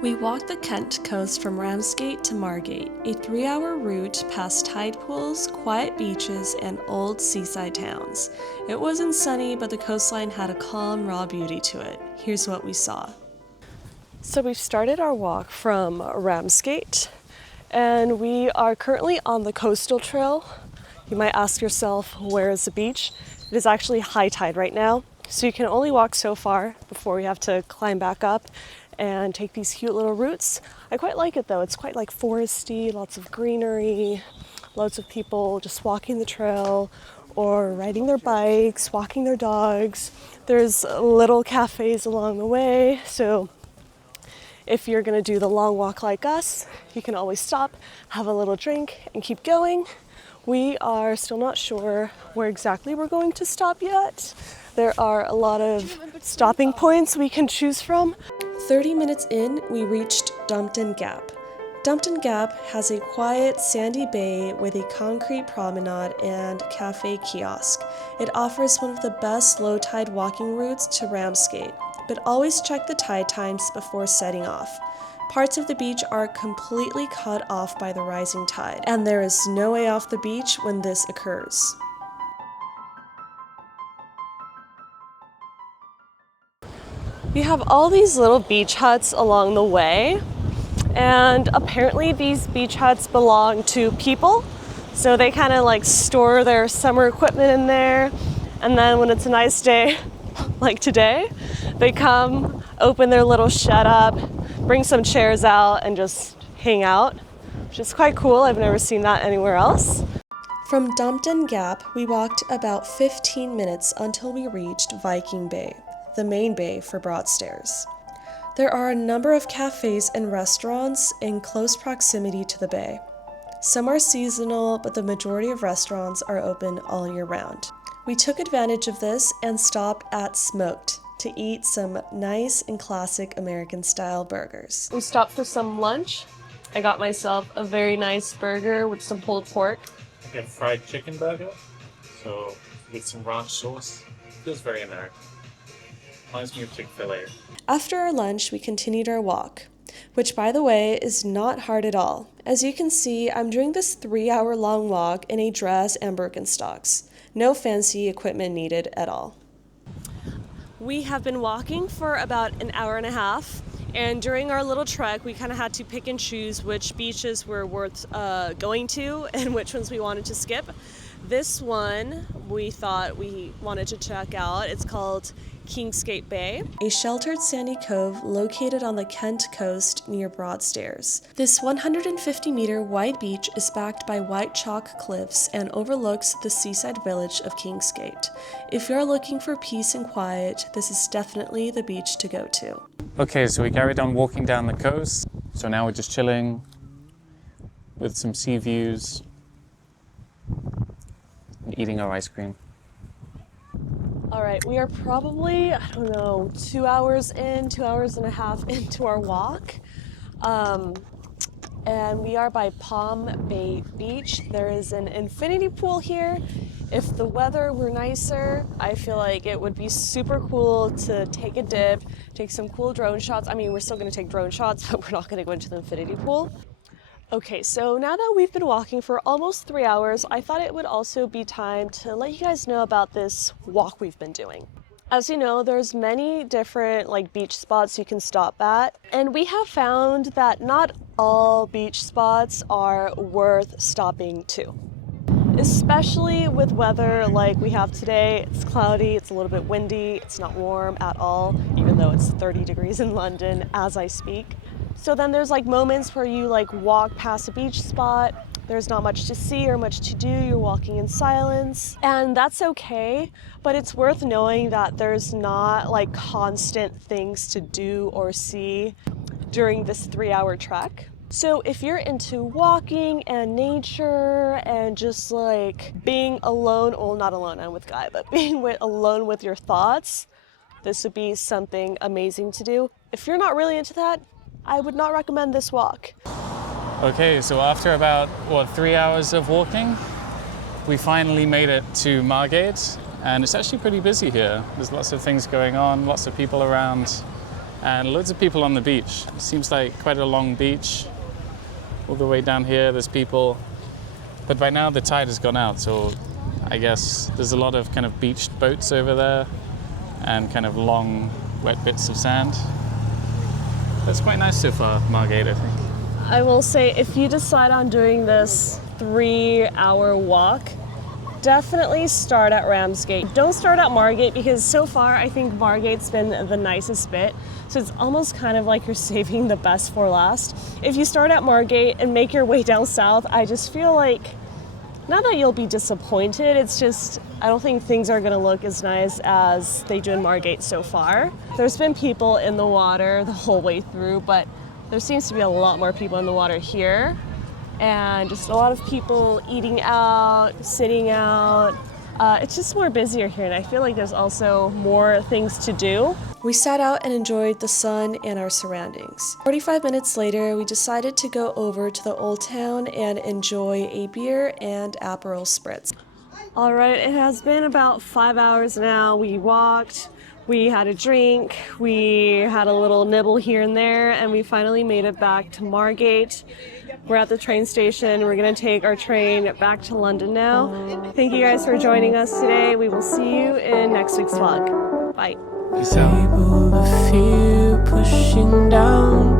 We walked the Kent coast from Ramsgate to Margate, a 3-hour route past tide pools, quiet beaches, and old seaside towns. It wasn't sunny, but the coastline had a calm, raw beauty to it. Here's what we saw. So we've started our walk from Ramsgate, and we are currently on the coastal trail. You might ask yourself, where is the beach? It is actually high tide right now, so you can only walk so far before we have to climb back up and take these cute little routes. I quite like it though. It's quite like foresty, lots of greenery, loads of people just walking the trail or riding their bikes, walking their dogs. There's little cafes along the way, so if you're gonna do the long walk like us, you can always stop, have a little drink, and keep going. We are still not sure where exactly we're going to stop yet. There are a lot of stopping points we can choose from. 30 minutes in, we reached Dumpton Gap. Dumpton Gap has a quiet, sandy bay with a concrete promenade and cafe kiosk. It offers one of the best low tide walking routes to Ramsgate, but always check the tide times before setting off. Parts of the beach are completely cut off by the rising tide, and there is no way off the beach when this occurs. We have all these little beach huts along the way, and apparently these beach huts belong to people, so they kind of like store their summer equipment in there, and then when it's a nice day like today, they come, open their little shed up, bring some chairs out, and just hang out, which is quite cool. I've never seen that anywhere else. From Dumpton Gap, we walked about 15 minutes until we reached Viking Bay, the main bay for Broadstairs. There are a number of cafes and restaurants in close proximity to the bay. Some are seasonal, but the majority of restaurants are open all year round. We took advantage of this and stopped at Smoked to eat some nice and classic American-style burgers. We stopped for some lunch. I got myself a very nice burger with some pulled pork. Like a fried chicken burger, so with some ranch sauce. Feels very American. Reminds me of Chick-fil-A. After our lunch, we continued our walk, which, by the way, is not hard at all. As you can see, I'm doing this 3-hour long walk in a dress and Birkenstocks. No fancy equipment needed at all. We have been walking for about an hour and a half, and during our little trek, we kind of had to pick and choose which beaches were worth going to and which ones we wanted to skip. This one we thought we wanted to check out. It's called Kingsgate Bay, a sheltered sandy cove located on the Kent coast near Broadstairs. This 150-meter wide beach is backed by white chalk cliffs and overlooks the seaside village of Kingsgate. If you're looking for peace and quiet, this is definitely the beach to go to. Okay, so we carried on walking down the coast. So now we're just chilling with some sea views and eating our ice cream. All right, we are probably, 2 hours in, 2 hours and a half into our walk. And we are by Palm Bay Beach. There is an infinity pool here. If the weather were nicer, I feel like it would be super cool to take a dip, take some cool drone shots. I mean, we're still gonna take drone shots, but we're not gonna go into the infinity pool. Okay, so now that we've been walking for almost 3 hours, I thought it would also be time to let you guys know about this walk we've been doing. As you know, there's many different beach spots you can stop at, and we have found that not all beach spots are worth stopping to. Especially with weather like we have today. It's cloudy, it's a little bit windy, it's not warm at all, even though it's 30 degrees in London as I speak. So then there's moments where you walk past a beach spot, there's not much to see or much to do, you're walking in silence, and that's okay, but it's worth knowing that there's not constant things to do or see during this 3-hour trek. So if you're into walking and nature and just being alone, well, not alone, I'm with Guy, but being alone with your thoughts, this would be something amazing to do. If you're not really into that, I would not recommend this walk. Okay, so after about, 3 hours of walking, we finally made it to Margate, and it's actually pretty busy here. There's lots of things going on, lots of people around. and loads of people on the beach. It seems like quite a long beach. All the way down here, there's people. But by now the tide has gone out, so I guess there's a lot of kind of beached boats over there and kind of long, wet bits of sand. That's quite nice so far, Margate, I think. I will say, if you decide on doing this 3-hour walk, definitely start at Ramsgate. Don't start at Margate, because so far I think Margate's been the nicest bit. So it's almost kind of like you're saving the best for last. If you start at Margate and make your way down south, I just feel like, not that you'll be disappointed, it's just, I don't think things are gonna look as nice as they do in Margate so far. There's been people in the water the whole way through, but there seems to be a lot more people in the water here. And just a lot of people eating out, sitting out. It's just more busier here, and I feel like there's also more things to do. We sat out and enjoyed the sun and our surroundings. 45 minutes later, we decided to go over to the Old Town and enjoy a beer and Aperol Spritz. All right, it has been about 5 hours now. We walked, we had a drink, we had a little nibble here and there, and we finally made it back to Margate. We're at the train station. We're gonna take our train back to London now. Thank you guys for joining us today. We will see you in next week's vlog. Bye. Peace out. Able to feel pushing down